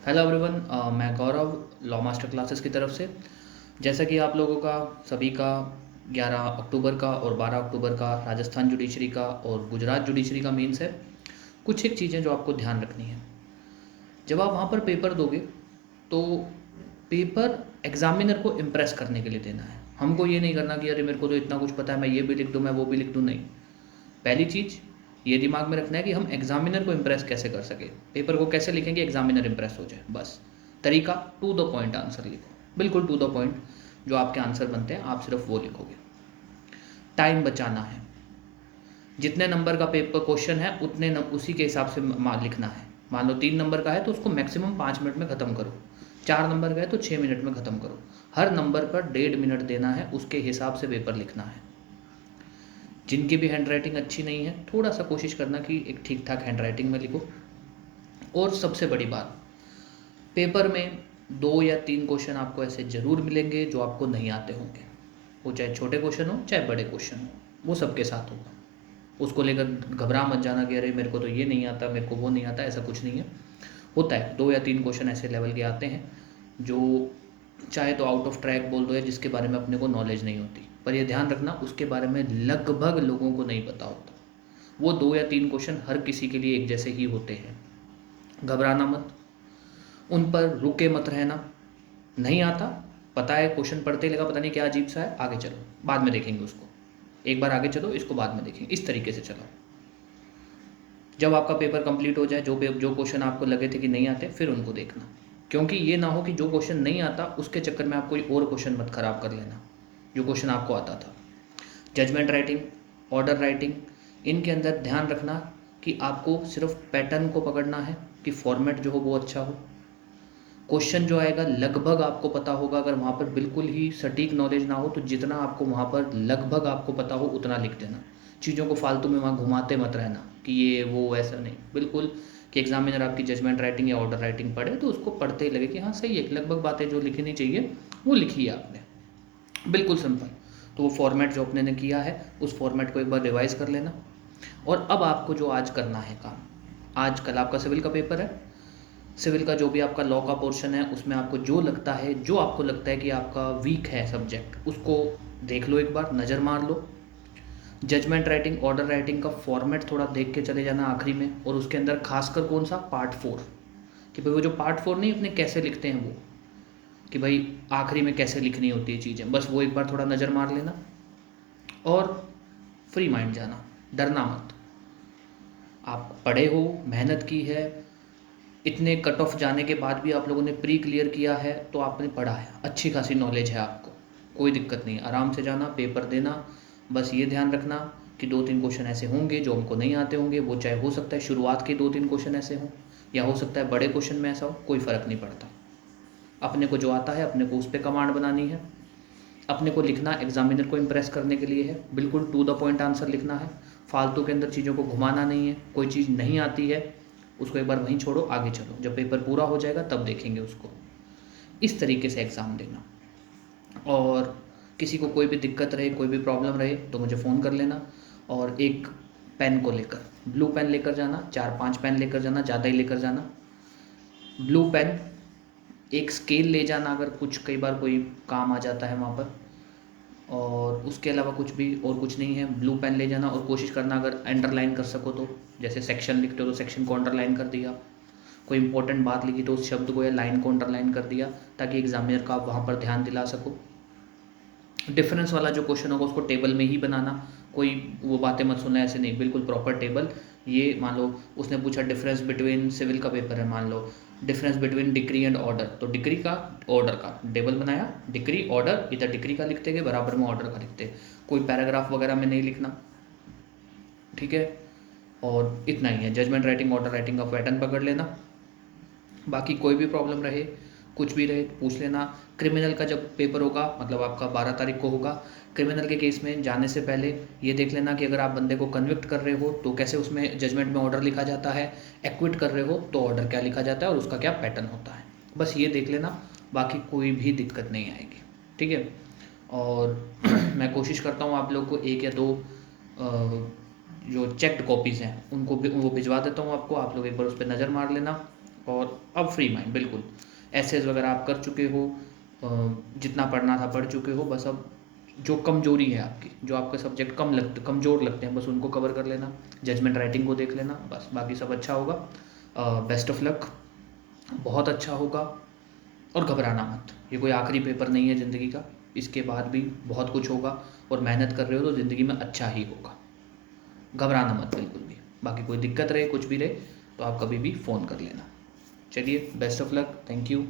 Hello everyone, मैं गौरव law master classes की तरफ से। जैसा कि आप लोगों का सभी का 11 अक्टूबर का और 12 अक्टूबर का राजस्थान जुडिशरी का और गुजरात जुडिशरी का मेंस है। कुछ एक चीज़ें जो आपको ध्यान रखनी है जब आप वहाँ पर पेपर दोगे, तो पेपर एग्जामिनर को इम्प्रेस करने के लिए देना है। हमको ये नहीं करना कि अरे मेरे को तो इतना कुछ पता है, मैं ये भी लिख दूँ, मैं वो भी लिख दूँ। नहीं, पहली चीज़ ये दिमाग में रखना है कि हम एग्जामिनर को इम्प्रेस कैसे कर सके, पेपर को कैसे लिखेंगे एग्जामिनर इम्प्रेस हो जाए। बस तरीका, टू द पॉइंट आंसर लिखो, बिल्कुल टू द पॉइंट। जो आपके आंसर बनते हैं आप सिर्फ वो लिखोगे। टाइम बचाना है, जितने नंबर का पेपर क्वेश्चन है उसी के हिसाब से लिखना है। मान लो 3 नंबर का है तो उसको मैक्सिमम 5 मिनट में ख़त्म करो। 4 नंबर का है तो 6 मिनट में ख़त्म करो। हर नंबर पर 1.5 मिनट देना है, उसके हिसाब से पेपर लिखना है। जिनकी भी हैंड राइटिंग अच्छी नहीं है, थोड़ा सा कोशिश करना कि एक ठीक ठाक हैंड राइटिंग में लिखो। और सबसे बड़ी बात, पेपर में 2 या 3 क्वेश्चन आपको ऐसे ज़रूर मिलेंगे जो आपको नहीं आते होंगे। वो चाहे छोटे क्वेश्चन हो चाहे बड़े क्वेश्चन हो, वो सबके साथ होगा। उसको लेकर घबरा मत जाना कि अरे मेरे को तो ये नहीं आता, मेरे को वो नहीं आता। ऐसा कुछ नहीं है। होता है 2 या 3 क्वेश्चन ऐसे लेवल के आते हैं जो चाहे तो आउट ऑफ ट्रैक बोल दो, या जिसके बारे में अपने को नॉलेज नहीं होती। पर ये ध्यान रखना, उसके बारे में लगभग लोगों को नहीं पता होता। वो 2 या 3 क्वेश्चन हर किसी के लिए एक जैसे ही होते हैं। घबराना मत, उन पर रुके मत रहना। नहीं आता, पता है, क्वेश्चन पढ़ते ही लगा पता नहीं क्या अजीब सा है, आगे चलो, बाद में देखेंगे उसको। एक बार आगे चलो, इसको बाद में देखेंगे, इस तरीके से चलो। जब आपका पेपर कंप्लीट हो जाए, जो क्वेश्चन आपको लगे थे कि नहीं आते, फिर उनको देखना। क्योंकि ये ना हो कि जो क्वेश्चन नहीं आता उसके चक्कर में आप कोई और क्वेश्चन मत खराब कर लेना जो क्वेश्चन आपको आता था। जजमेंट राइटिंग, ऑर्डर राइटिंग, इनके अंदर ध्यान रखना कि आपको सिर्फ पैटर्न को पकड़ना है कि फॉर्मेट जो हो वो अच्छा हो। क्वेश्चन जो आएगा लगभग आपको पता होगा। अगर वहाँ पर बिल्कुल ही सटीक नॉलेज ना हो तो जितना आपको वहाँ पर लगभग आपको पता हो उतना लिख देना। चीज़ों को फालतू में वहाँ घुमाते मत रहना कि ये वो, ऐसा नहीं, बिल्कुल। कि एग्जामिनर आपकी जजमेंट राइटिंग या ऑर्डर राइटिंग पढ़े तो उसको पढ़ते ही लगे कि हाँ सही है, लगभग बातें जो लिखनी चाहिए वो लिखी है आपने, बिल्कुल सिंपल। तो वो फॉर्मेट जो अपने ने किया है उस फॉर्मेट को एक बार रिवाइज कर लेना। और अब आपको जो आज करना है काम, आज कल आपका सिविल का पेपर है। सिविल का जो भी आपका लॉ का पोर्शन है उसमें आपको जो लगता है, जो आपको लगता है कि आपका वीक है सब्जेक्ट, उसको देख लो, एक बार नज़र मार लो। जजमेंट राइटिंग, ऑर्डर राइटिंग का फॉर्मेट थोड़ा देख के चले जाना आखिरी में। और उसके अंदर खासकर कौन सा, पार्ट 4, कि भाई वो जो पार्ट 4 नहीं अपने कैसे लिखते हैं वो, कि भाई आखिरी में कैसे लिखनी होती है चीज़ें, बस वो एक बार थोड़ा नज़र मार लेना। और फ्री माइंड जाना, डरना मत। आप पढ़े हो, मेहनत की है, इतने कट ऑफ जाने के बाद भी आप लोगों ने प्री क्लियर किया है तो आपने पढ़ा है, अच्छी खासी नॉलेज है आपको, कोई दिक्कत नहीं। आराम से जाना, पेपर देना। बस ये ध्यान रखना कि 2-3 क्वेश्चन ऐसे होंगे जो हमको नहीं आते होंगे। वो चाहे हो सकता है शुरुआत के 2-3 क्वेश्चन ऐसे हों, या हो सकता है बड़े क्वेश्चन में ऐसा हो, कोई फ़र्क नहीं पड़ता। अपने को जो आता है अपने को उस पर कमांड बनानी है। अपने को लिखना एग्जामिनर को इम्प्रेस करने के लिए है, बिल्कुल टू द पॉइंट आंसर लिखना है। फालतू के अंदर चीज़ों को घुमाना नहीं है। कोई चीज़ नहीं आती है उसको एक बार वहीं छोड़ो, आगे चलो, जब पेपर पूरा हो जाएगा तब देखेंगे उसको। इस तरीके से एग्ज़ाम देना। और किसी को कोई भी दिक्कत रहे, कोई भी प्रॉब्लम रहे तो मुझे फ़ोन कर लेना। और एक पेन को लेकर, ब्लू पेन लेकर जाना, 4-5 पेन लेकर जाना, ज़्यादा ही लेकर जाना। ब्लू पेन, एक स्केल ले जाना अगर कुछ कई बार कोई काम आ जाता है वहाँ पर। और उसके अलावा कुछ भी और कुछ नहीं है। ब्लू पेन ले जाना और कोशिश करना अगर अंडरलाइन कर सको तो, जैसे सेक्शन लिखते हो तो सेक्शन को अंडरलाइन कर दिया, कोई इंपॉर्टेंट बात लिखी तो उस शब्द को या लाइन को अंडरलाइन कर दिया, ताकि एग्जामिनर का आप वहाँ पर ध्यान दिला सको। डिफरेंस वाला जो क्वेश्चन होगा उसको टेबल में ही बनाना, कोई वो बातें मत सुनना, ऐसे नहीं, बिल्कुल प्रॉपर टेबल। ये मान लो उसने पूछा डिफरेंस बिटवीन, सिविल का पेपर है मान लो, difference between decree and order, तो डिक्री का ऑर्डर का टेबल बनाया, डिक्री ऑर्डर, इधर डिक्री का लिखते गए, बराबर में ऑर्डर का लिखते, कोई पैराग्राफ वगैरह में नहीं लिखना, ठीक है। और इतना ही है, जजमेंट राइटिंग, ऑर्डर राइटिंग का पैटर्न पकड़ लेना। बाकी कोई भी प्रॉब्लम रहे, कुछ भी रहे, पूछ लेना। क्रिमिनल का जब पेपर होगा, मतलब आपका 12 तारीख को होगा, क्रिमिनल के केस में जाने से पहले ये देख लेना कि अगर आप बंदे को कन्विक्ट कर रहे हो तो कैसे उसमें जजमेंट में ऑर्डर लिखा जाता है, एक्विट कर रहे हो तो ऑर्डर क्या लिखा जाता है और उसका क्या पैटर्न होता है। बस ये देख लेना, बाकी कोई भी दिक्कत नहीं आएगी, ठीक है। और मैं कोशिश करता हूँ आप लोग को 1 या 2 जो चेक्ड कॉपीज़ हैं उनको भी वो भिजवा देता हूँ आपको, आप लोग एक बार उस पर नज़र मार लेना। और अब फ्री माइंड बिल्कुल। एसेज वगैरह आप कर चुके हो, जितना पढ़ना था पढ़ चुके हो, बस अब जो कमजोरी है आपकी, जो आपके सब्जेक्ट कमज़ोर लगते हैं, बस उनको कवर कर लेना, जजमेंट राइटिंग को देख लेना, बस बाकी सब अच्छा होगा। बेस्ट ऑफ लक, बहुत अच्छा होगा। और घबराना मत, ये कोई आखिरी पेपर नहीं है ज़िंदगी का, इसके बाद भी बहुत कुछ होगा, और मेहनत कर रहे हो तो ज़िंदगी में अच्छा ही होगा। घबराना मत बिल्कुल भी। बाकी कोई दिक्कत रहे, कुछ भी रहे, तो आप कभी भी फ़ोन कर लेना। चलिए, best of luck, thank you.